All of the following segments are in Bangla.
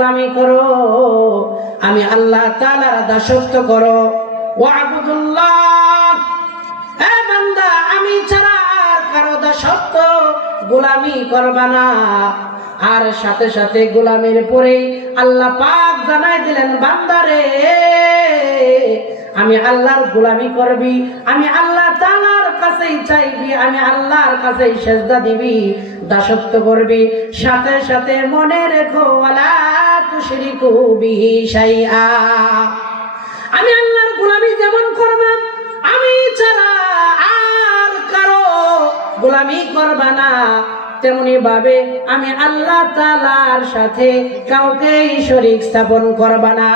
গোলামি করো, আমি আল্লাহ তাআলার দাসত্ব করো। ওয়াবুদুল্লাহ, এ বান্দা আমি ছাড়া আর কারো দাসত্ব গোলামি করবা না। আর সাথে সাথে গোলামির পরে আল্লাহ পাক জানাই দিলেন, বান্দারে আমি আল্লাহর গোলামি করবি, আমি আল্লাহ তাআলার কাছেই চাইবি, আমি আল্লাহর কাছেই সেজদা দিবি, দাসত্ব করবি। সাথে সাথে মনে রেখো ওয়ালা তুশরিকু বিহি শাইআ, আমি আল্লাহর গোলামি যেমন করব, আমি ছাড়া আর কারো গোলামি করবা না, তেমনি ভাবে আমি আল্লাহ তাআলার সাথে কাউকেই শরীক স্থাপন করবা না।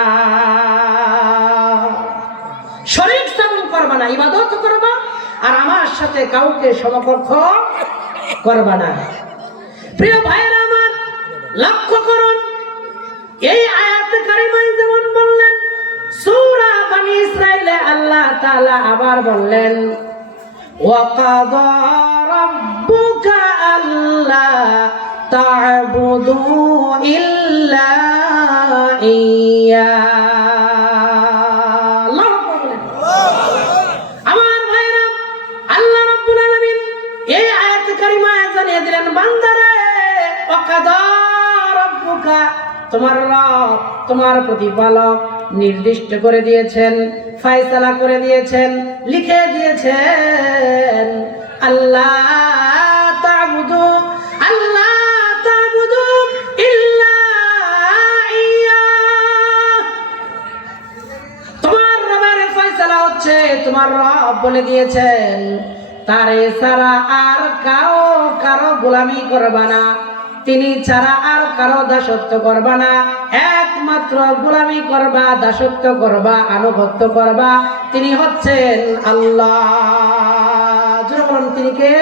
শরীক স্থাপন করবা না, ইবাদত করবা আর আমার সাথে কাউকে সমকক্ষ করবা না। প্রিয় ভাইরা আমার, লক্ষ্য করুন, এই আয়াতে কারিমায় যেমন বললেন, সূরা বনী ইসরাঈলে আল্লাহ তাআলা আবার বললেন, ওয়াকাদা রাব্বুকা আল্লা তা'বুদু ইল্লা ইয়্যা। আমার ভাইরা, আল্লাহ রাব্বুল আলামিন এই আয়াতে কারিমায় জানিয়ে দিলেন, বান্দারে ওয়াকাদা রাব্বুকা, তোমার রব, তোমার প্রতিপালক নির্দিষ্ট করে দিয়েছেন, ফয়সালা করে দিয়েছেন, লিখে দিয়েছেন, আল্লাহ তা'বুদু ইল্লা ইয়্যা। তোমার রবের ফয়সালা হচ্ছে, তোমার রব বলে দিয়েছেন, তারে ছাড়া আর কারো গোলামি করবা না, তিনি ছাড়া আর কারো দাসত্ব করবা না, একমাত্র গোলামি করবা, দাসত্ব করবা, আনুগত্য করবা, তিনি হচ্ছেন আল্লাহ। জোরে বলুন তিনি কে?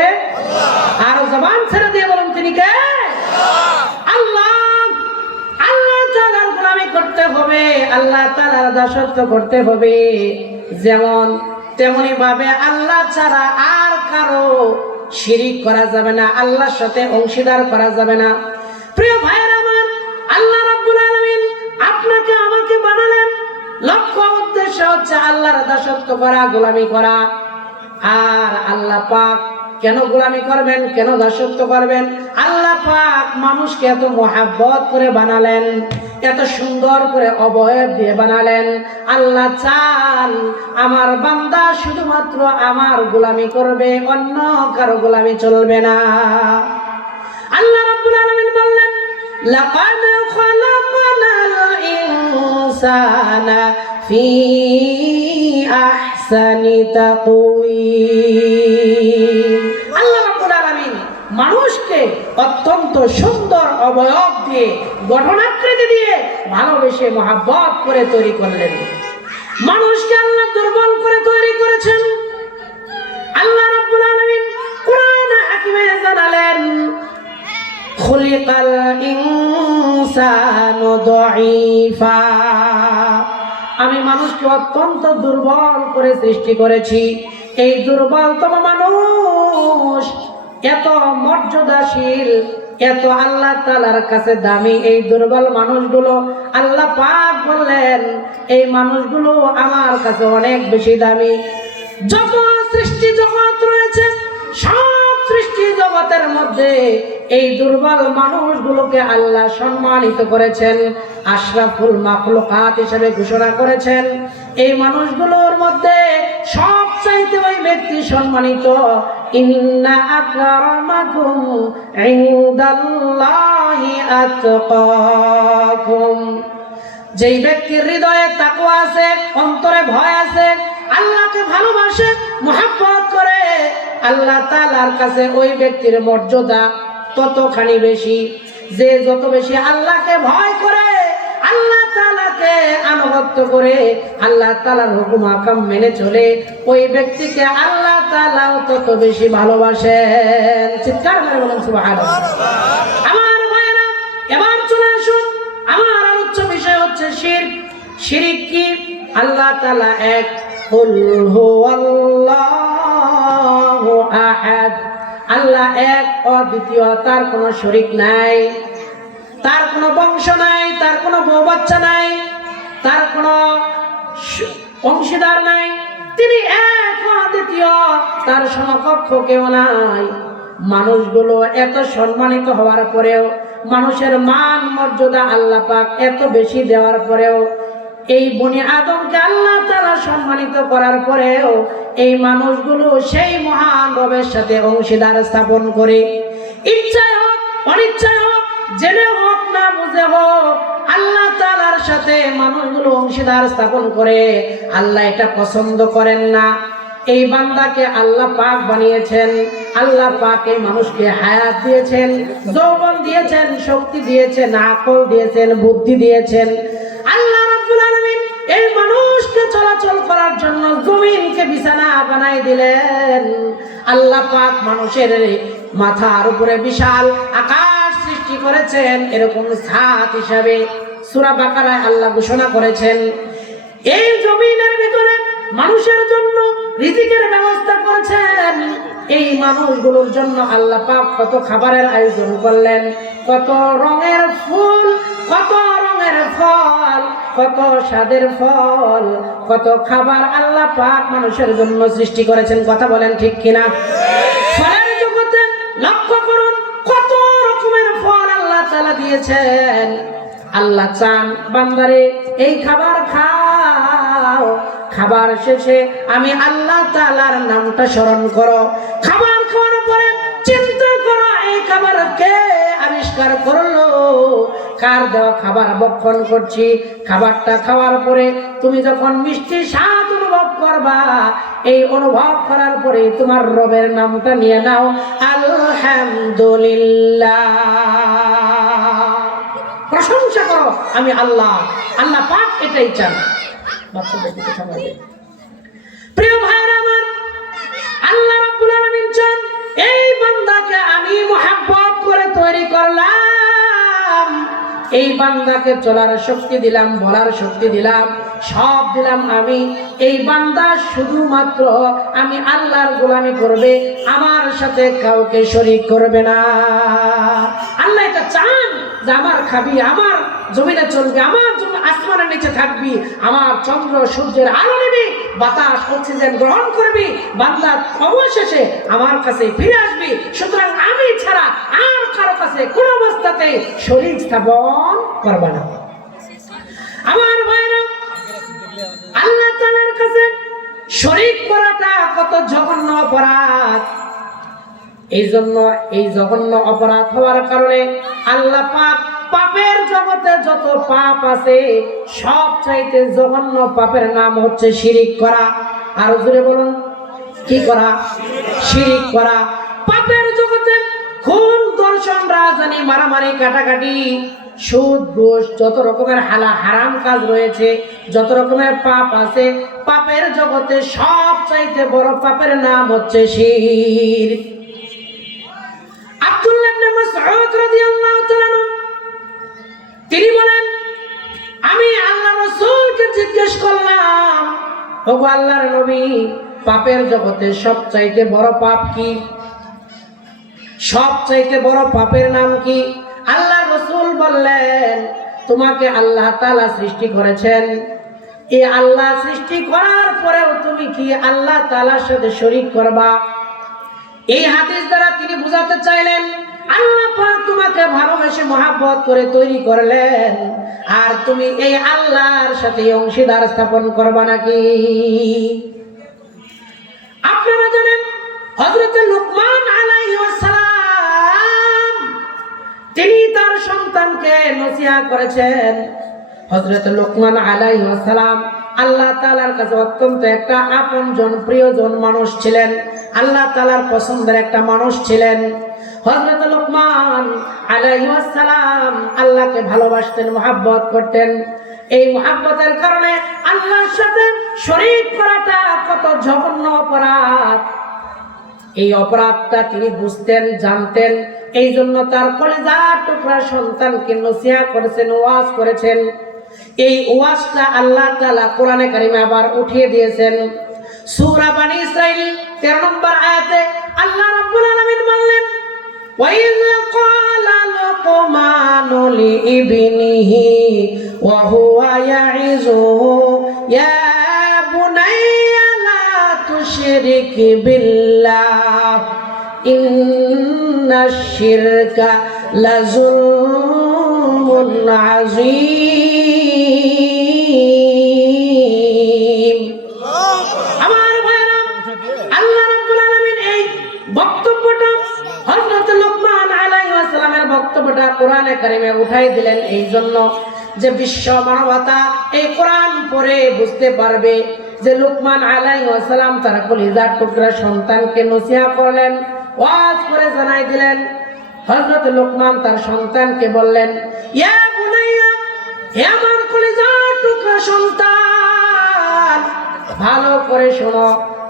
আর জবান ছেড়ে দিয়ে বলুন তিনি কে? আল্লাহ। আল্লাহ তাআলার গোলামি করতে হবে, আল্লাহ তাআলার দাসত্ব করতে হবে, যেমন তেমনি ভাবে আল্লাহ ছাড়া আর কারো শিরিক করা যাবে না, আল্লাহর সাথে অংশীদার করা যাবে না। প্রিয় ভাইরা আমার, আল্লাহ রাব্বুল আলামিন আপনাকে আমাকে বানালেন, লক্ষ্য উদ্দেশ্য হচ্ছে আল্লাহর দাসত্ব করা, গোলামি করা। আর আল্লাহ পাক কেন গোলামি করবেন, কেন দাসত্ব করবেন? আল্লাহ পাক মানুষকে এত মহব্বত করে বানালেন, এত সুন্দর করে অবয়ব দিয়ে বানালেন। আল্লাহ চান আমার বান্দা শুধুমাত্র আমার গোলামি করবে, অন্য কারো গোলামি চলবে না। আল্লাহ রাব্বুল আলামিন বললেন, লাকাদ খালাকনাল ইনসানা ফি আহসানি তাকওয়িম। আল্লাহ রাব্বুল আলামিন মানুষকে অত্যন্ত সুন্দর অবয়ব দিয়ে, গঠনাকৃতি দিয়ে ভালোবেসে মহব্বত করে তৈরি করলেন। মানুষকে আল্লাহ দুর্বল করে তৈরি করেছেন। আল্লাহ রাব্বুল আলামিন কুরআনে হাকিমে জানালেন, খুলিকাল ইনসানু দাঈফা, আমি মানুষকে অত্যন্ত দুর্বল করে সৃষ্টি করেছি। এই দুর্বলতম মানুষ এত মর্যাদাশীল, এত আল্লাহ তাআলার কাছে দামি, এই দুর্বল মানুষগুলো আল্লাহ পাক বললেন এই মানুষগুলো আমার কাছে অনেক বেশি দামি। যত সৃষ্টি জগৎ রয়েছে, সব সৃষ্টি জগতের মধ্যে এই দুর্বল মানুষগুলোকে আল্লাহ সম্মানিত করেছেন, আশরাফুল মাখলুকাত হিসেবে ঘোষণা করেছেন। এই মানুষগুলোর মধ্যে সবচাইতে ওই ব্যক্তি সম্মানিত, ইন্না আকরামাকুম ইনদাল্লাহি আতকাকুম, যেই ব্যক্তির হৃদয়ে তাকওয়া আছে, অন্তরে ভয় আছে, আল্লাহকে ভালোবাসে, মুহাব্বত করে, আল্লাহ তাআলার কাছে ওই ব্যক্তির মর্যাদা ততখানি বেশি। যে যত বেশি আল্লাহকে ভয় করে, আল্লাহ তাআলাকে আনুগত্য করে, আল্লাহ তাআলার হুকুম আহকাম মেনে চলে, ওই ব্যক্তিকে আল্লাহ তাআলাও তত বেশি ভালোবাসেন। চিৎকার করে বলুন সুবহানাল্লাহ। আমার ভাইরা, এবার চলে আসুন, আমার আলোচ্য বিষয় হচ্ছে শিরক। শিরক কি? আল্লাহ তাআলা এক, কুল হুয়াল্লাহু আহাদ, আল্লাহ এক, অদ্বিতীয়, তার কোনো শরীক নাই, তার কোনো বংশ নাই, তার কোনো বাচ্চা নাই, তার কোনো অংশীদার নাই, তিনি এক অদ্বিতীয়, তার সমকক্ষ কেউ নাই। মানুষগুলো এত সম্মানিত হওয়ার পরেও, মানুষের মান মর্যাদা আল্লাহ পাক এত বেশি দেওয়ার পরেও, এই বনি আদমকে আল্লাহ তাআলা সম্মানিত করার পরেও এই মানুষগুলো সেই মহান রবের সাথে অংশীদার স্থাপন করে, ইচ্ছায় হোক অনিচ্ছায় হোক, জেনে হোক না বুঝে হোক, আল্লাহ তাআলার সাথে মানুষগুলো অংশীদার স্থাপন করে। আল্লাহ এটা পছন্দ করেন না। এই বান্দাকে আল্লাহ পাক বানিয়েছেন, আল্লাহ পাক এই মানুষকে হায়াত দিয়েছেন, যৌবন দিয়েছেন, শক্তি দিয়েছেন, আকল দিয়েছেন, বুদ্ধি দিয়েছেন। আল্লাহ রাব্বুল আলামিন এই মানুষকে চলাচল করার জন্য জমিনকে বিছানা বানাই দিলেন। আল্লাহ পাক মানুষের মাথার উপরে বিশাল আকাশ সৃষ্টি করেছেন এরকম ছাদ হিসাবে। সূরা বাকারায় আল্লাহ ঘোষণা করেছেন এই জমিনের ভিতরে মানুষের জন্য রিজিকের ব্যবস্থা করেছেন। এই মানুষগুলোর জন্য আল্লাহ পাক কত খাবারের আয়োজন করলেন, কত রঙের ফুল, কত রঙের ফল, কত স্বাদের ফল, কত খাবার আল্লাহ পাক মানুষের জন্য সৃষ্টি করেছেন। কথা বলেন ঠিক কিনা? ফলের জগতে লক্ষ্য করুন কত রকমের ফল আল্লাহ তাআলা দিয়েছেন। আল্লাহ চান বান্দারে এই খাবার খাও, খাবার শেষে আমি আল্লাহ তাআলার নামটা স্মরণ করো। খাবার খাওয়ার পরে চিন্তা করো এই খাবার কে আবিষ্কার করলো, কার দেওয়া খাবার ভক্ষণ করছি। খাবারটা খাওয়ার পরে তুমি যখন মিষ্টি স্বাদ অনুভব করবা, এই অনুভব করার পরে তোমার রবের নামটা নিয়ে নাও, আলহামদুলিল্লাহ। প্রশংসা করো আমি আল্লাহ। আল্লাহ পাক এটাই চান। প্রিয় ভাইরা আমার, আল্লাহ রাব্বুল আলামিন চান এই বান্দাকে আমি মুহাব্বত করে তৈরি করলাম, এই বান্দাকে চলার শক্তি দিলাম, বলার শক্তি দিলাম, সব দিলাম আমি। এই বান্দা শুধুমাত্র আমি আল্লাহর গোলামি করবে, আমার সাথে কাউকে শরীক করবে না। আল্লাহ এটা চান যে আমার খাবি, আমার জমিনে চলবি, আমার জন্য আসমানের নিচে থাকবি, আমার চন্দ্র সূর্যের আলো নিবি, বাতাস অক্সিজেন গ্রহণ করবি, বান্দা অবশেষে আমার কাছে ফিরে আসবি। সুতরাং আমি ছাড়া আর কারো কাছে কোন অবস্থাতে শরীক স্থাপন করবে না। আমার ভাইরা, আল্লাহ তাআলার কাছে শরীক করাটা কত জঘন্য অপরাধ। এই জন্য এই জঘন্য অপরাধ হওয়ার কারণে আল্লাহ পাক পাপের জগতে যত পাপ আছে সবচাইতে জঘন্য পাপের নাম হচ্ছে শিরিক করা। আর জোরে বলুন, কি করা? শিরিক করা। পাপের জগতে খুন, দর্শন, রাজধানী, মারামারি, কাটাকাটি, সুদ, ঘুষ, যত রকমের হারাম কাজ রয়েছে, যত রকমের পাপ আছে, পাপের জগতে সবচাইতে বড় পাপের নাম হচ্ছে শিরক। আব্দুল্লাহ ইবনে মাসউদ রাদিয়াল্লাহু তাআলা তিনি বলেন, আমি আল্লাহর রাসূলকে জিজ্ঞেস করলাম, ওগো আল্লাহর নবী, পাপের জগতে সবচাইতে বড় পাপ কি? সবচাইতে বড় পাপের নাম কি? আল্লাহর রাসূল বললেন, তোমাকে আল্লাহ তাআলা সৃষ্টি করেছেন, এই আল্লাহ সৃষ্টি করার পরেও তুমি কি আল্লাহ তাআলার সাথে শরীক করবা? এই হাদিস দ্বারা তিনি বুঝাতে চাইলেন আল্লাহ পাক তোমাকে ভালোবেসে মহব্বত করে তৈরি করলেন, আর তুমি এই আল্লাহর সাথে অংশীদার স্থাপন করবা নাকি? আপনারা জানেন হযরত লুকমান আলাইহিস সালাম তিনি তার সন্তানকে নসিহত করেছেন। হযরত লুকমান আলাইহিস সালাম আল্লাহ তাআলার কাছে অত্যন্ত একটা আপনজন, প্রিয়জন মানুষ ছিলেন, আল্লাহ তাআলার পছন্দের একটা মানুষ ছিলেন। হযরত লুকমান আলাইহিস সালাম আল্লাহকে ভালোবাসতেন, মহব্বত করতেন। এই মহব্বতের কারণে আল্লাহর সাথে শরীক করাটা কত জঘন্য অপরাধ, এই অপরাধটা তিনি বুঝতেন, জানতেন। এই জন্য তার কলিজার টুকরা সন্তানকে নসিহত করেছেন, ওয়াজ করেছেন। এই ওয়াজটা আল্লাহ তাআলা কোরআনে কারিমে আবার উঠিয়ে দিয়েছেন। সূরা বনী ইসরাঈল 13 নম্বর আয়াতে আল্লাহ রাব্বুল আলামিন বললেন, ওয়াইয ক্বালা লুকমানু লিইবনিহি وهو يعظه يا بني لا تشرك بالله إن الشرك لظلم عظيم আমার ভাইরা আল্লাহ রাব্বুল আলামিন এই বক্তব্যটা হযরত লুকমান আলাইহিস সালামের বক্তব্যটা কোরআনে কারিমে উঠাই দিলেন এই জন্য যে বিশ্ব মানবতা এই কোরআন পড়ে বুঝতে পারবে যে লুকমান আলাইহিস সালাম তার কলিজার টুকরা সন্তানকে নসিহত করলেন, ওয়াজ করে জানাই দিলেন। হযরত লুকমান তার সন্তানকে বললেন, ইয়া বুনাইয়া, হে আমার কলিজার টুকরা সন্তান, ভালো করে শোনো,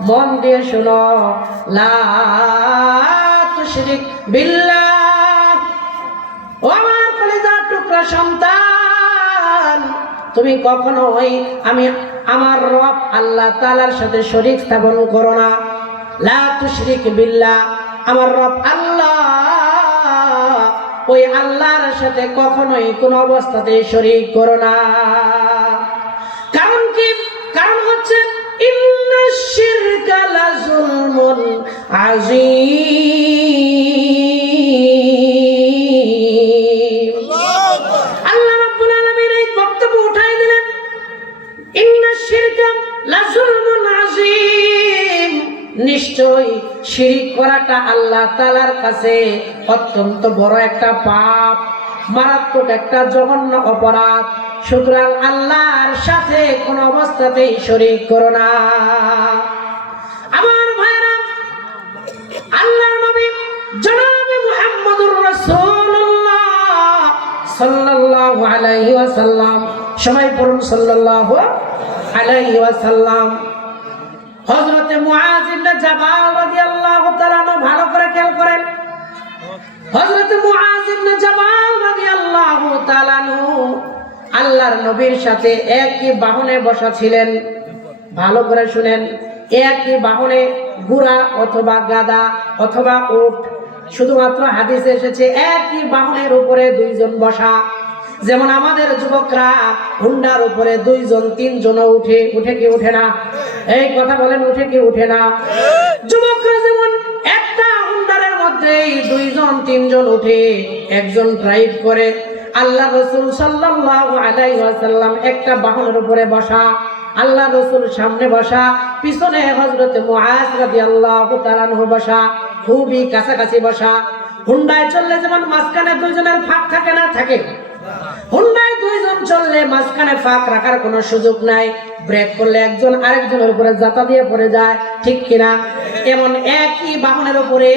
মন দিয়ে শোনো, লা তুশরিক বিল্লাহ। ও আমার কলিজার টুকরা সন্তান, তুমি কখনোই আমার রব আল্লাহ তাআলার সাথে শরীক স্থাপন করো না। লা তুশরিক বিল্লাহ, আমার রব আল্লাহ, ওই আল্লাহর সাথে কখনোই কোন অবস্থাতে শরীক করো না। কারণ কি? কারণ হচ্ছে ইন্নাশ শিরকা লাযুলমুন আযীম। আল্লাহ রাব্বুল আলামিন এই বক্তব্য উঠাই দিলেন, ইন্নাশ শিরকা লাযুলমুন আযীম, নিশ্চয় শিরিক করাটা আল্লাহ তাআলার কাছে অত্যন্ত বড় একটা পাপ, মারাত্মক একটা জঘন্য অপরাধ। সুতরাং আল্লাহর সাথে কোন অবস্থাতেই শরীক করো না। আমার ভাইরা, আল্লাহর নবী জনাবে মুহাম্মদুর রাসূলুল্লাহ সাল্লাল্লাহু আলাইহি ওয়াসাল্লাম, সবাই পড়ুন সাল্লাল্লাহু আলাইহি ওয়াসাল্লাম। হযরত মুআয ইবনে জাবাল রাদিয়াল্লাহু তাআলা ভালো করে খেয়াল করেন। হযরত মুআয ইবনে জাবাল রাদিয়াল্লাহু তাআলা আল্লাহর নবীর সাথে একই বাহনে বসা ছিলেন। ভালো করে শুনেন, একই বাহনে, ঘোড়া অথবা গাধা অথবা উট, শুধুমাত্র হাদিসে এসেছে একই বাহনের উপরে দুইজন বসা। যেমন আমাদের যুবকরা হুন্ডার উপরে দুইজন তিনজন উঠে, উঠে কি উঠে না? এই কথা বলেন, উঠে কি উঠে না? যুবকরা যেমন একটা হুন্ডারের মধ্যে দুইজন তিনজন উঠে, একজন ড্রাইভ করে, আল্লাহ রাসূল সাল্লাল্লাহু আলাইহি ওয়াসাল্লাম একটা বাহনের উপরে বসা, আল্লাহ রাসূল সামনে বসা, পিছনে হযরত মুআয রাদিয়াল্লাহু তাআলা বসা, খুবই কাছাকাছি বসা। হুন্ডায় চললে যেমন মাঝখানে দুইজনের ফাঁক থাকে না? থাকে। হুন্ডায় দুইজন চললে মাঝখানে ফাঁক রাখার কোনো সুযোগ নাই, ব্রেক করলে একজন আরেকজনের উপরে জাতা দিয়ে পড়ে যায়, ঠিক কিনা? এমন একই বাহনের উপরে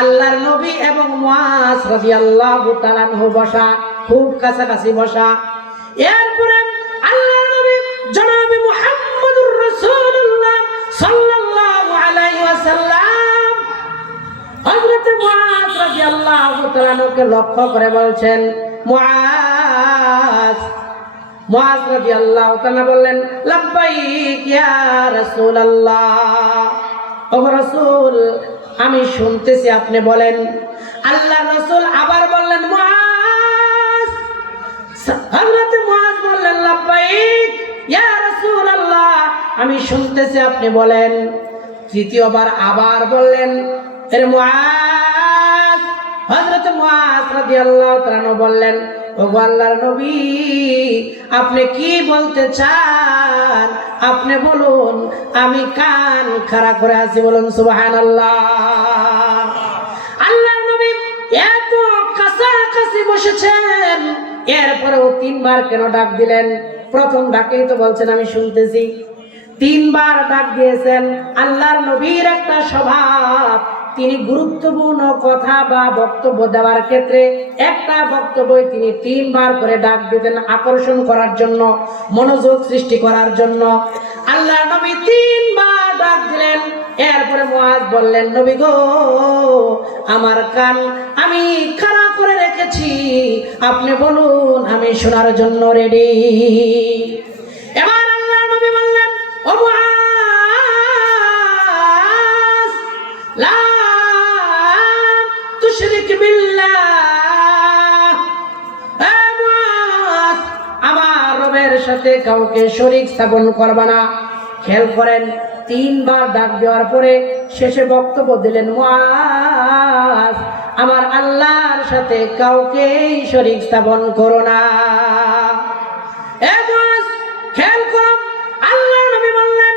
আল্লাহর নবী এবং মুআয রাদিয়াল্লাহু তাআলা বসা, খুব কাছাকাছি বসা। এরপরে আল্লাহর নবী জনাবে মুহাম্মদুর রাসূলুল্লাহ সাল্লাল্লাহু আলাইহি ওয়াসাল্লাম হযরত মুআয রাদিয়াল্লাহু তাআলাকে লক্ষ্য করে বলছেন, মুআয। মুআয রাদিয়াল্লাহু তাআলা বললেন, লাব্বাইক ইয়া রাসূলুল্লাহ। ও রাসূল, আমি শুনতেছি, আপনি বলেন। আল্লাহ রাসূল আবার বললেন, মুআয। হযরত মুআয বললেন, লাব্বাইক ইয়া রাসূলুল্লাহ, আমি শুনতেছি, আপনি বলেন। তৃতীয়বার আবার বললেন, এর মুআয। হযরত মুআয রাদিয়াল্লাহু তাআলা বললেন, ওগো আল্লাহর নবী, আপনি কি বলতে চান? আপনি বলুন, আমি কান খাড়া করে আছি, বলুন সুবহানাল্লাহ। আল্লাহর নবী এত কাছাকাছি বসেছেন, এরপরেও তিনবার কেন ডাক দিলেন? প্রথম ডাকেই তো বলছেন আমি শুনতেছি, তিনবার ডাক দিয়েছেন। আল্লাহর নবীর একটা স্বভাব, তিনি গুরুত্বপূর্ণ কথা বা বক্তব্য দেওয়ার ক্ষেত্রে একটা বক্তব্যই তিনি তিনবার করে ডাক দিতেন, আকর্ষণ করার জন্য, মনোযোগ সৃষ্টি করার জন্য। আল্লাহর নবী তিনবার ডাক দিলেন। এরপরে মুআয বললেন, নবী গো, আমার কান আমি খাড়া করে রেখেছি, আপনি বলুন, আমি শোনার জন্য রেডি। এবার আল্লাহর নবী বললেন, ও মুআয, লা তুশরিক বিল্লাহ। এ মুআয, আমার সাথে কাউকে শরীক স্থাপন করবা না। খেয়াল করেন, 3 বার ডাক দেওয়ার পরে শেষে বক্তব্য দিলেন, মুআজ আমার আল্লাহর সাথে কাউকে শরীক স্থাপন করো না। মুআজ খেয়াল করো, আল্লাহর নবী বললেন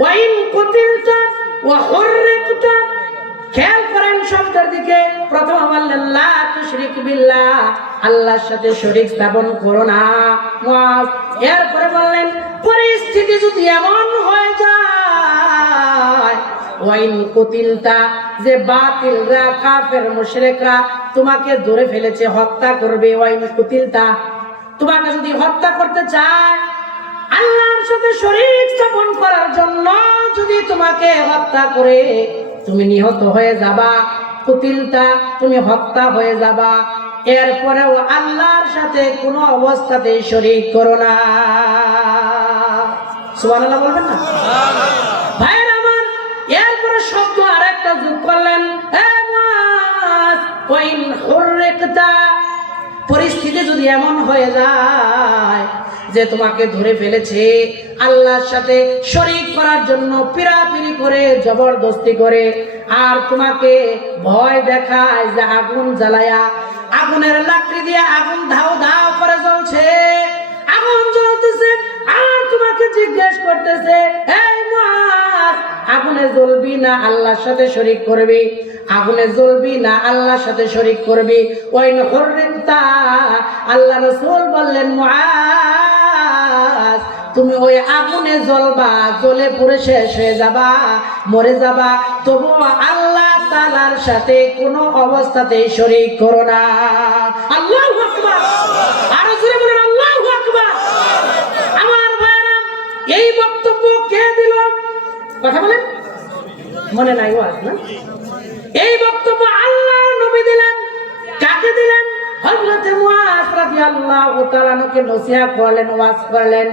ওয়াইন কুতিলতা ওয়া হুররিকতা। খেয়াল করেন শব্দের দিকে, প্রথম বললেন লা তুশরিক বিল্লাহ, আল্লাহর সাথে শরীক স্থাপন করো না মুআজ। এরপরে বললেন পরিস্থিতি যদি এমন হয়ে যায়, ওয়াইন কুতিলতা, যে বাতিলরা কাফের মুশরিকরা তোমাকে ধরে ফেলেছে, হত্যা করবে। ওয়াইন কুতিলতা, তোমাকে যদি হত্যা করতে চায়, আল্লাহর সাথে শরীক স্থাপন করার জন্য যদি তোমাকে হত্যা করে তুমি নিহত হয়ে যাবা, কুতিলতা, তুমি হত্যা হয়ে যাবা। এরপরেও আল্লাহর সাথে কোনো অবস্থাতেই শরীক করো না। সুবহানাল্লাহ বলবেন না? ভাইরা আমার, এরপরে শব্দ আরেকটা যোগ করলেন, ওয়াইন হুররিকতা, পরিস্থিতি যদি এমন হয়ে যায় যে তোমাকে ধরে ফেলেছে, আল্লাহর সাথে শরীক করার জন্য পিরাপিরি করে, জবরদস্তি করে, আর তোমাকে ভয় দেখায় যে আগুন জ্বালায়া, আগুনের লাকড়ি দিয়ে আগুন ধাও ধাও করে জ্বলছে, আগুন জ্বলতেছে, আর তোমাকে জিজ্ঞেস করতেছে, এই মুআজ, আগুনে জ্বলবি না আল্লাহর সাথে শরীক করবি? আগুনে জ্বলবি না আল্লাহর সাথে শরীক করবি? ওয়াইন হুররিকতা, আল্লাহ রাসূল বললেন মুআজ, তুমি ওই আগুনে জ্বলবা, জ্বলে পুড়ে শেষ হয়ে যাবা, মরে যাবা, তবু আল্লাহ তাআলার সাথে কোনো অবস্থাতেই শরীক করো না। আল্লাহু আকবার, আর জোরে বলেন আল্লাহু আকবার। আমার ভাইরা, এই বক্তব্য কে দিল? কথা বলেন, মনে নাই ওয়াজ না? এই বক্তব্য আল্লাহর নবী দিলেন। কাকে দিলেন? হযরত মুআজ রাদিয়াল্লাহু তাআলা কে নসিহত করলেন, ওয়াজ করলেন,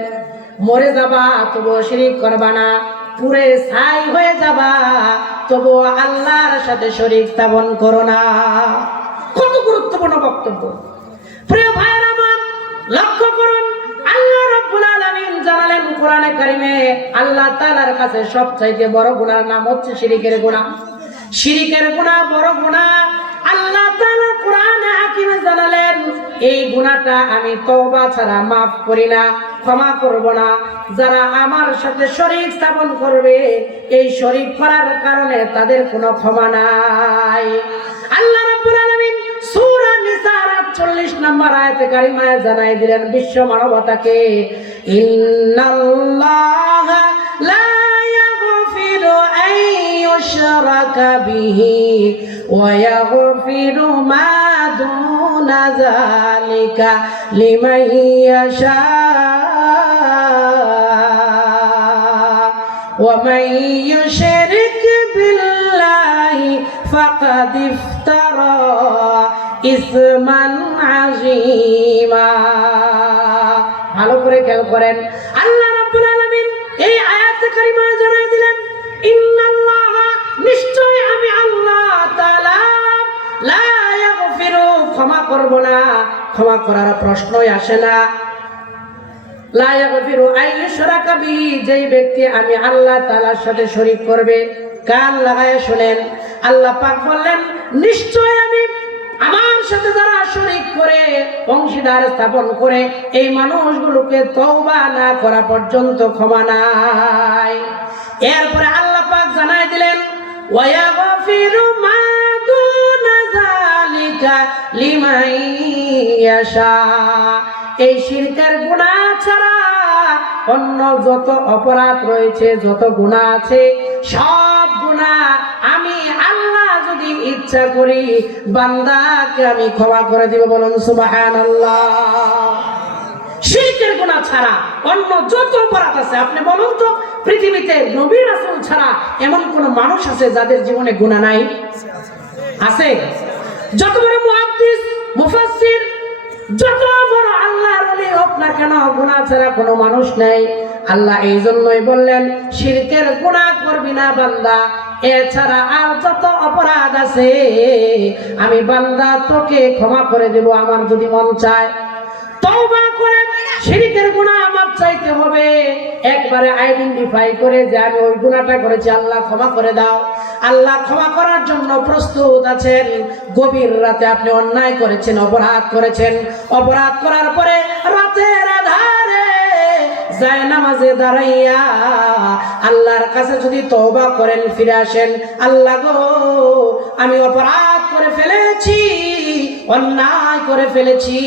মরে যাবা তবু শিরক করবা না, পুরে ছাই হয়ে যাবা তবু আল্লাহর সাথে শরীক স্থাপন করো না। কত গুরুত্বপূর্ণ বক্তব্য। প্রিয় ভাইরা আমার, লক্ষ্য করুন, আল্লাহ রাব্বুল আলামিন জানালেন কোরআনে কারিমে, আল্লাহ তাআলার কাছে সবচাইতে বড় গুনার নাম হচ্ছে শিরকের গুনাহ। শিরকের গুনাহ বড় গুনাহ। আল্লাহ তাআলা কোরআনে হাকিমে জানালেন, এই গুনাহটা আমি তওবা ছাড়া maaf করি না, ক্ষমা করব না। যারা আমার সাথে শরীক স্থাপন করবে, এই শরীক করার কারণে তাদের কোনো ক্ষমা নাই। আল্লাহ রাব্বুল আলামিন সূরা নিসার 48 নম্বর আয়াতে কারিমায় জানাই দিলেন বিশ্ব মানবতাকে, ইন্নাল্লাহা লা ইয়াগফিরু আন ইউশরাকা বিহি ওয়া ইয়াগফিরু মা দুনা যালিকা লিমান ইয়াশা ওয়া মান ইউশরিক বিল্লাহি ফাকাদ ইফতারা ইসমান আযীমা। ভালো করে খেয়াল করেন, আল্লাহ রাব্বুল আলামিন এই আয়াতে কারিমায় জানাই দিলেন, ইন্নাল্লাহা, নিশ্চয় আমি আল্লাহ তাআলা, লা ইয়াগফিরু, ক্ষমা করব না, ক্ষমা করার প্রশ্নই আসে না। লা ইয়াগফিরু আন ইউশরাকা বিহি, যেই ব্যক্তি আমি আল্লাহ তাআলার সাথে শরীক করবে। কান লাগায় শুনেন, আল্লাহ পাক বললেন, নিশ্চয় আমি আমার সাথে যারা শরীক করে, অংশীদার স্থাপন করে, এই মানুষগুলোকে তওবা না করা পর্যন্ত ক্ষমা নাই। এরপরে আল্লাহ পাক জানাই দিলেন, ওয়া ইয়াগফিরু মা দুনা যালিকা লিমান ইয়াশা, এই শিরকের গুনাহ ছাড়া অন্য যত অপরাধ রয়েছে, যত গুনাহ আছে, সব গুনাহ আমি আল্লাহ যদি ইচ্ছা করি বান্দাকে আমি ক্ষমা করে দিব। বলুন সুবহানাল্লাহ। শিরকের গুনাহ ছাড়া অন্য যত অপরাধ আছে, আপনি বলুন তো, পৃথিবীতে নবী রাসূল ছাড়া এমন কোন মানুষ আছে যাদের জীবনে গুনাহ নাই? আছে? যত বড় মুহাদ্দিস, মুফাসসির, যত বড় আল্লাহর ওলি হোক না কেন, গুনাহ ছাড়া কোনো মানুষ নাই। আল্লাহ এই জন্যই বললেন, শিরকের গুনাহ করবি না বান্দা, এছাড়া আর যত অপরাধ আছে আমি বান্দা তোকে ক্ষমা করে দেব আমার যদি মন চায়। তওবা করে শিরকের গুনাহ একবারে আইডেন্টিফাই করে যে আমি ওই গুনাহটা করেছি, আল্লাহ ক্ষমা করে দাও। আল্লাহ ক্ষমা করার জন্য প্রস্তুত আছেন। গভীর রাতে আপনি অন্যায় করেছেন, অপরাধ করেছেন, অপরাধ করার পরে রাতের আধারে জায়নামাজে দাঁড়াইয়া আল্লাহর কাছে যদি তওবা করেন, ফিরে আসেন, আল্লাহ গো আমি অপরাধ করে ফেলেছি, অন্যায় করে ফেলেছি,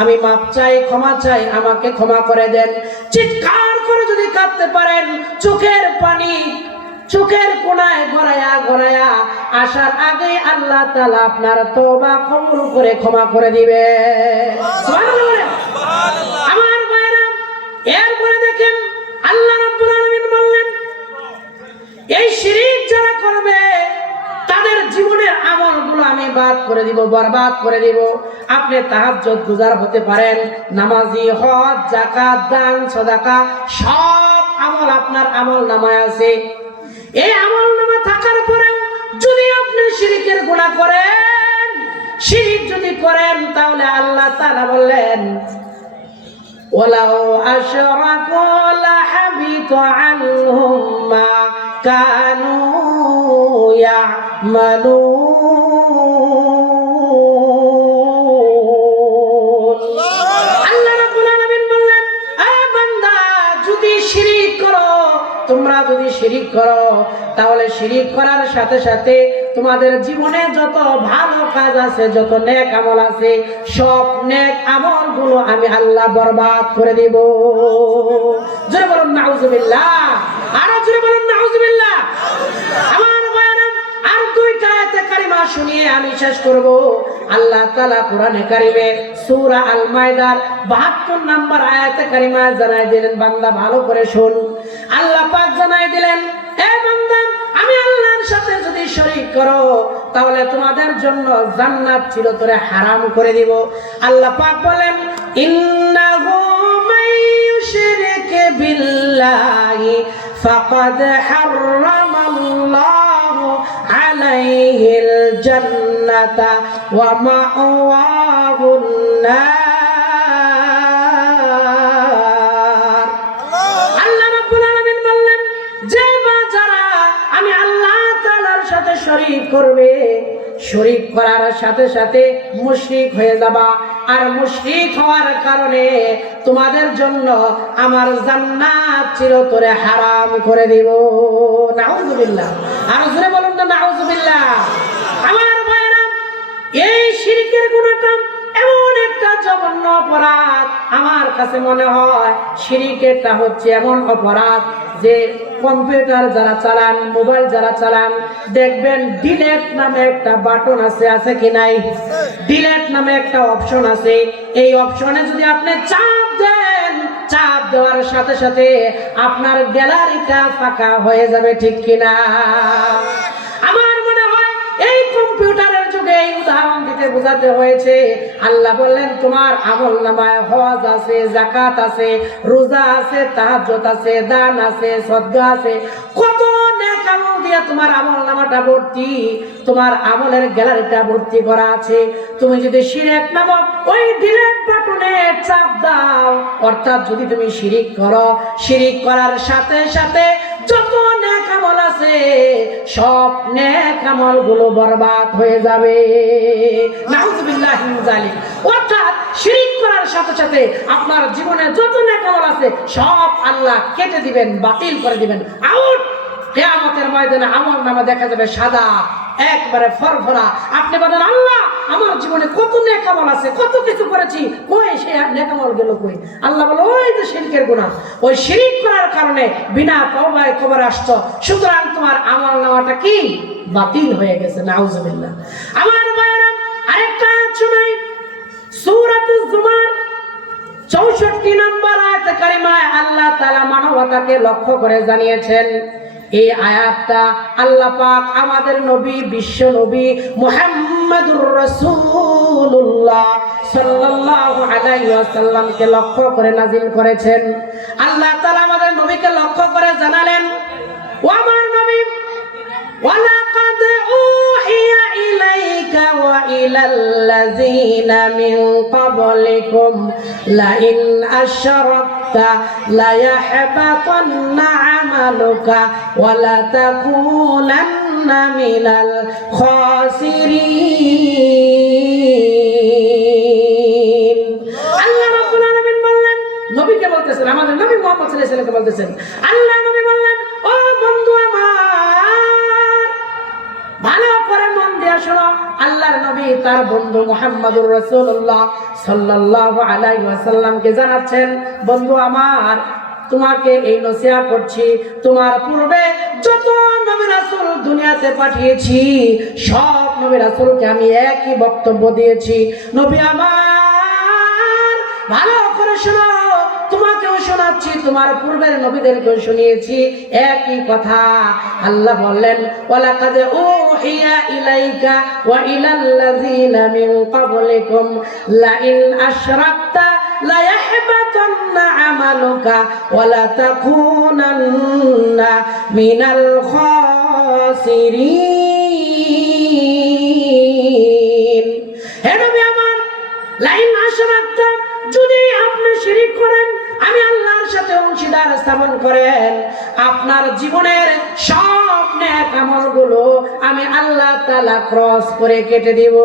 আমি মাপ চাই, ক্ষমা চাই, আমাকে ক্ষমা করে দেন। চিৎকার করে যদি কাঁদতে পারেন, চোখের পানি চোখের কোণায় গড়াইয়া গড়াইয়া আসার আগে আল্লাহ তাআলা আপনার তওবা কবুল করে ক্ষমা করে দিবে। সুবহানাল্লাহ। আমার ভাইরা, এরপরে দেখেন আল্লাহ রাব্বুল আলামিন বললেন, এই শিরক যারা করবে তাদের জীবনের আমলগুলো আমি বাদ করে দিব, বরবাদ করে দিব। আপনি তাহাজ্জুদ গুজার হতে পারেন, নামাজি, হজ, যাকাত, দান, সাদাকা, সব আমল আপনার আমল নামায় আছে। এই আমল নামা থাকার পরেও যদি আপনি শিরকের গুনাহ করেন, শিরক যদি করেন, তাহলে আল্লাহ তাআলা বললেন, ওয়ালাউ আশরাকু লাহাবিতা আনহুম মা কানু ইয়ামালুন। আল্লাহ রাব্বুল আলামিন বললেন, এ বান্দা, যদি শিরক করো, তোমরা যদি শিরক করো, তাহলে শিরক করার সাথে সাথে তোমাদের জীবনে যত ভালো কাজ আছে, যত নেক আমল আছে, সব নেক আমলগুলো আমি আল্লাহ বরবাদ করে দেব। জোরে বলুন নাউজুবিল্লাহ, আরো জোরে বলুন নাউজুবিল্লাহ। আমার ভাইরা, আর দুইটা আয়াতে কারিমা শুনিয়ে আমি শেষ করব। আল্লাহ তাআলা কোরআনে কারিমে সূরা আল মাইদার 72 নম্বর আয়াতে কারিমা জানাই দিলেন, বান্দা ভালো করে শুন। আল্লাহ পাক জানাই দিলেন, এ বান্দা, আমি আল্লাহর সাথে যদি শরীক করো, তাহলে তোমাদের জন্য জান্নাত চিরতরে হারাম করে দিব। আল্লাহ পাক বলেন, ইন্নাহু মাইয়ুশরিক বিল্লাহি ফাকাদ হারামাল্লাহু আলাইহিল জান্নাতা ওয়া মাওয়াহুন নার। আল্লাহ রাব্বুল আলামিন বললেন, যে যারা আমি আল্লাহ তাআলার সাথে শরীক করবে, শরীক করার সাথে সাথে মুশরিক হয়ে যাবা, আর মুশরিক হওয়ার কারণে তোমাদের জন্য আমার জান্নাত চিরতরে হারাম করে দেব। নাউজুবিল্লাহ, আর জোরে বলুন না নাউজুবিল্লাহ। আমার ভাইরা, এই শিরকের গুনাহটা এমন একটা জঘন্য অপরাধ। আমার কাছে মনে হয় শিরকেরটা হচ্ছে এমন অপরাধ যে কম্পিউটার যারা চালান, মোবাইল যারা চালান, দেখবেন ডিলেট নামে একটা বাটন আছে, আছে কি নাই? ডিলেট নামে একটা অপশন আছে। এই অপশনে যদি আপনি চাপ দেন, চাপ দেওয়ার সাথে সাথে আপনার গ্যালারিটা ফাঁকা হয়ে যাবে, ঠিক কিনা? আমার মনে হয় এই কম্পিউটারের যুগে এই উদাহরণ দিতে বোঝাতে হয়েছে। আল্লাহ বললেন, তোমার আমল নামায় হজ আছে, যাকাত আছে, রোজা আছে, তাহাজ্জুদ আছে, দান আছে, সদকা আছে, কত নেক আমল দিয়ে তোমার আমল নামাটা ভর্তি, তোমার আমলের গ্যালারিটা ভর্তি করা আছে। তুমি যদি শিরক নামক ওই ডিলিট বাটনে চাপ দাও, অর্থাৎ যদি তুমি শিরক করো, শিরক করার সাথে সাথে যত নেক আমল আছে, সব নেক আমল গুলো বরবাদ হয়ে যাবে। নাউজুবিল্লাহি মিন যালিক। অর্থাৎ শিরক করার সাথে সাথে আপনার জীবনে যত নেক আমল আছে, সব আল্লাহ কেটে দিবেন, বাতিল করে দিবেন, আউট। কিয়ামতের ময়দানে আমল নামা দেখা যাবে সাদা, একবারে ফরফরা। আপনি বলেন, আল্লাহ আমার জীবনে কত নেক আমল আছে, কত কিছু করেছি, কই সে নেক আমল গেল কই? আল্লাহ বলে, ওই তো শিরকের গুনাহ, ওই শিরক করার কারণে বিনা তওবায় কবরে আসছো, সুতরাং তোমার আমল নামাটা কি বাতিল হয়ে গেছে। নাউজুবিল্লাহ। আমার ভাইরা, আরেকটা আয়াত শুনাই, সূরাতুজ জুমার 64 নম্বর আয়াতে কারিমায় আল্লাহ তাআলা মানবতাকে লক্ষ্য করে জানিয়েছেন। এই আয়াতটা আল্লাহ পাক আমাদের নবী, বিশ্ব নবী মুহাম্মদুর রাসূলুল্লাহ সাল্লাল্লাহু আলাইহি ওয়াসাল্লামকে লক্ষ্য করে নাযিল করেছেন। আল্লাহ তাআলা আমাদের নবীকে লক্ষ্য করে জানালেন, ও আমার নবী, ওয়ালাকাদ উহিয়া ইলাইকা وإلى الذين من قبلكم لئن أشركت ليحبطن عملك ولتكونن من الخاسرين আল্লাহ রাব্বুল আলামিন বললেন নবীকে বলতেছেন আমাদের নবী মুহাম্মদ সাল্লাল্লাহু আলাইহি ওয়াসাল্লামকে বলতেছেন আল্লাহ নবী বললেন ও বন্ধু আমার ভালো করে মন দিয়ে শোনো আল্লাহর নবী তার বন্ধু মুহাম্মদুর রাসূলুল্লাহ সাল্লাল্লাহু আলাইহি ওয়াসাল্লামকে জানাচ্ছেন বন্ধু আমার তোমাকে এই নসিহত করছি তোমার পূর্বে যত নবী রাসূল দুনিয়াতে পাঠিয়েছি সব নবী রাসূলকে আমি একই বক্তব্য দিয়েছি নবী আমার ভালো করে শোনো তোমাকেও শোনাচ্ছি তোমার পূর্বের নবীদেরকেও শুনিয়েছি একই কথা আল্লাহ বললেন ওয়ালাকাদ উহিয়া ইলাইকা ওয়া ইলাল্লাযিনা মিন ক্বাবলিকুম লাইন আশরাকতা লা ইয়াহবাতান্না আমালুকা ওয়া লা তাকুনান্না মিনাল খাসিরিন হে নবী আমার লাইন আশরাকতা যদি আপনি শিরিক করেন আমি আল্লাহর সাথে অংশীদার স্থাপন করেন আপনার জীবনের সব নেক আমলগুলো আমি আল্লাহ তাআলা ক্রস করে কেটে দেব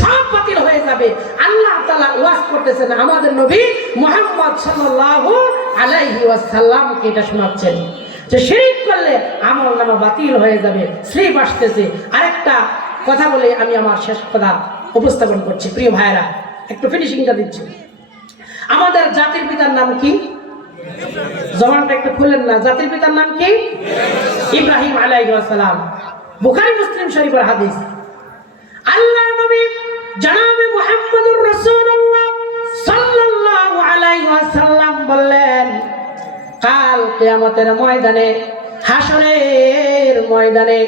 সব বাতিল হয়ে যাবে আল্লাহ তাআলা ওয়াজ করতেছেন আমাদের নবী মুহাম্মদ সাল্লাল্লাহু আলাইহি ওয়াসাল্লামকে এটা শোনাচ্ছেন যে শিরিক করলে আমলনামা বাতিল হয়ে যাবে স্লিপ আসতেছে আরেকটা কথা বলে আমি আমার শেষ কথা উপস্থাপন করছি প্রিয় ভাইরা একটু ফিনিশিংটা দিচ্ছি আমাদের জাতির পিতার নাম কি জবানটা একটু খুলেন না জাতির পিতার নাম কি ইব্রাহিম আলাইহিস সালাম বুখারী মুসলিম শরীফের হাদিস আল্লাহর নবী জনাবে মুহাম্মদুর রাসূলুল্লাহ সাল্লাল্লাহু আলাইহি ওয়াসাল্লাম বললেন কাল কিয়ামতের ময়দানে হাশরের ময়দানে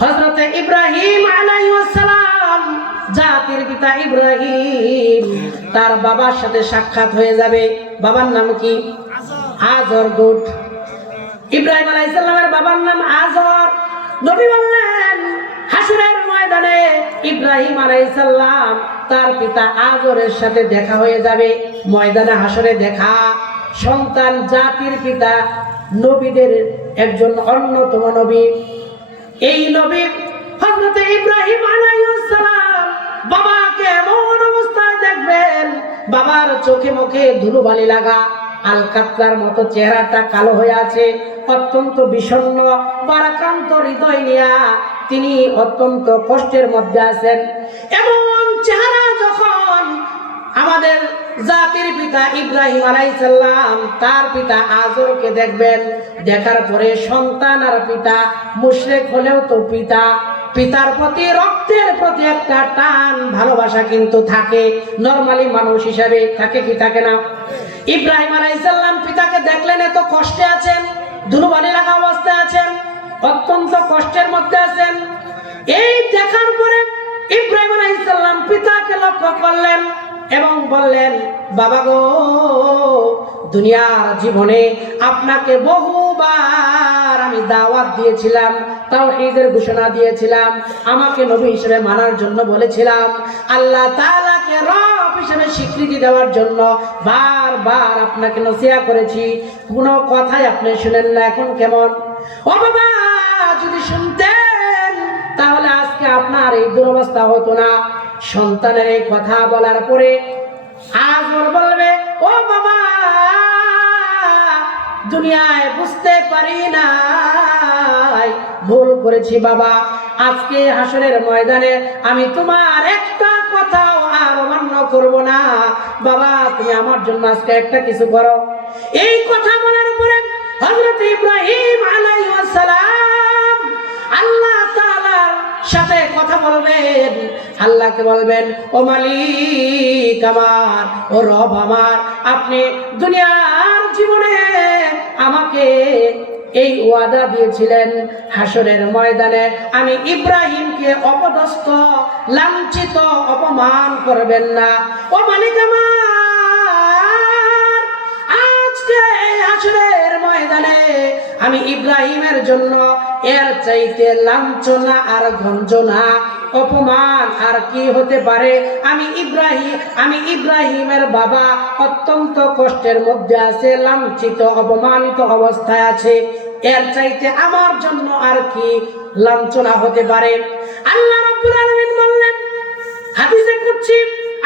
হযরতে ইব্রাহিম আলাইহিস সালাম জাতির পিতা ইব্রাহিম তার বাবার সাথে সাক্ষাৎ হয়ে যাবে বাবার নাম কি আজর গুড ইব্রাহিম আলাইহিস সালামের বাবার নাম আজর নবী বললেন হাশরের ময়দানে ইব্রাহিম আলাইহিস সালাম তার পিতা আজরের সাথে দেখা হয়ে যাবে ময়দানে হাশরে দেখা সন্তান জাতির পিতা নবীদের একজন অন্যতম নবী এই নবী হযরত ইব্রাহিম আলাইহিস সালাম বাবাকে এমন অবস্থায় দেখবেন বাবার চোখে মুখে ধুলোবালি লাগা আলকাতরার মতো চেহারাটা কালো হয়ে আছে অত্যন্ত বিষণ্ণ ভারাক্রান্ত হৃদয় নিয়ে তিনি অত্যন্ত কষ্টের মধ্যে আছেন এমন চেহারা যখন আমাদের জাতির পিতা ইব্রাহিম আলাইহিস সালাম তার পিতা আজরকে দেখবেন দেখার পরে সন্তান আর পিতা মুশরিক হলেও তো পিতার প্রতি রক্তের প্রতি একটা টান ভালোবাসা কিন্তু থাকে নরমালি মানুষ হিসাবে থাকে কি থাকে না ইব্রাহিম আলাইহিস সালাম পিতাকে দেখলেন এত কষ্টে আছেন ধুলোবালি লাগা অবস্থায় আছেন অত্যন্ত কষ্টের মধ্যে আছেন এই দেখার পরে ইব্রাহিম আলাইহিস সালাম পিতাকে লক্ষ্য করলেন এবং বললেন বাবা গো দুনিয়ার জীবনে আপনাকে বহুবার আমি দাওয়াত দিয়েছিলাম তাওহীদের ঘোষণা দিয়েছিলাম আমাকে নবী হিসেবে মানার জন্য বলেছিলাম আল্লাহ তাআলাকে রব হিসেবে স্বীকৃতি দেওয়ার জন্য বারবার আপনাকে নসিহত করেছি কোনো কথাই আপনি শুনেন না এখন কেমন ও বাবা যদি শুনতেন তাহলে আজকে আপনার এই দুরবস্থা হতো না সন্তানের এই কথা বলার পরে আজর বলবে ও বাবা দুনিয়ায় বুঝতে পারি না ভুল করেছি বাবা আজকে হাসরের ময়দানে আমি তোমার একটা কথাও আর অমান্য করব না বাবা তুমি আমার জন্য আজকে একটা কিছু করো এই কথা বলার পরে হযরত ইব্রাহিম আলাইহিস সালাম আল্লাহ তাআলার সাথে কথা বলবেন আল্লাহকে বলবেন ও মালিক আমার ও রব আমার আপনি দুনিয়ার জীবনে আমাকে এই ওয়াদা দিয়েছিলেন হাসরের ময়দানে আমি ইব্রাহিমকে অপদস্থ লাঞ্ছিত অপমান করবেন না ও মালিক আমার আজকে এই হাসরের ময়দানে আমি ইব্রাহিমের জন্য এর চাইতে লাঞ্ছনা আর গঞ্জনা অপমান আর কি হতে পারে? আমি ইব্রাহিমের বাবা অত্যন্ত কষ্টের মধ্যে আছে, লাঞ্ছিত অপমানিত অবস্থায় আছে, এর চাইতে আমার জন্য আর কি লাঞ্ছনা হতে পারে? আল্লাহ রাব্বুল আলামিন বললেন, হাদিসে কুদসি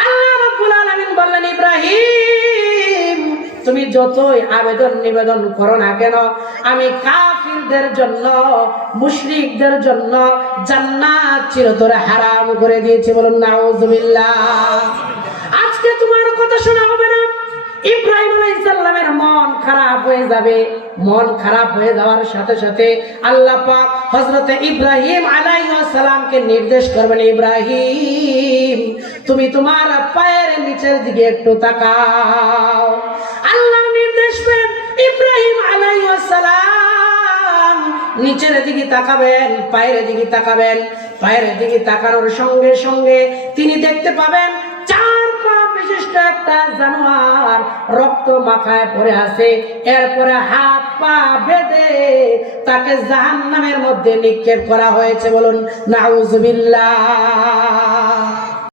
আল্লাহ রাব্বুল আলামিন বললেন, ইব্রাহিম তুমি যতই আবেদন নিবেদন করো না কেন, আমি কাফিরদের জন্য, মুশরিকদের জন্য জান্নাত চিরতরে হারাম করে দিয়েছি। বলুন নাউজুবিল্লাহ। আজকে তোমার কথা শোনা হবে না, ইব্রাহিম আলাইহিস সালামের মন খারাপ হয়ে যাবে। মন খারাপ হয়ে যাওয়ার সাথে সাথে আল্লাহ পাক হযরতে ইব্রাহিম আলাইহিস সালামকে নির্দেশ করবেন, ইব্রাহিম তুমি তোমার পায়ের নিচের দিকে একটু তাকাও। আল্লাহ নির্দেশ দেন, ইব্রাহিম আলাইহিস সালাম নিচের দিকে তাকাবেন, পায়ের দিকে তাকাবেন। পায়ের দিকে তাকানোর সঙ্গে সঙ্গে তিনি দেখতে পাবেন চার পা বিশিষ্ট একটা জানোয়ার রক্ত মাখায় পড়ে আছে। এরপরে হাত পা বেঁধে তাকে জাহান্নামের মধ্যে নিক্ষেপ করা হয়েছে। বলুন নাউজুবিল্লাহ।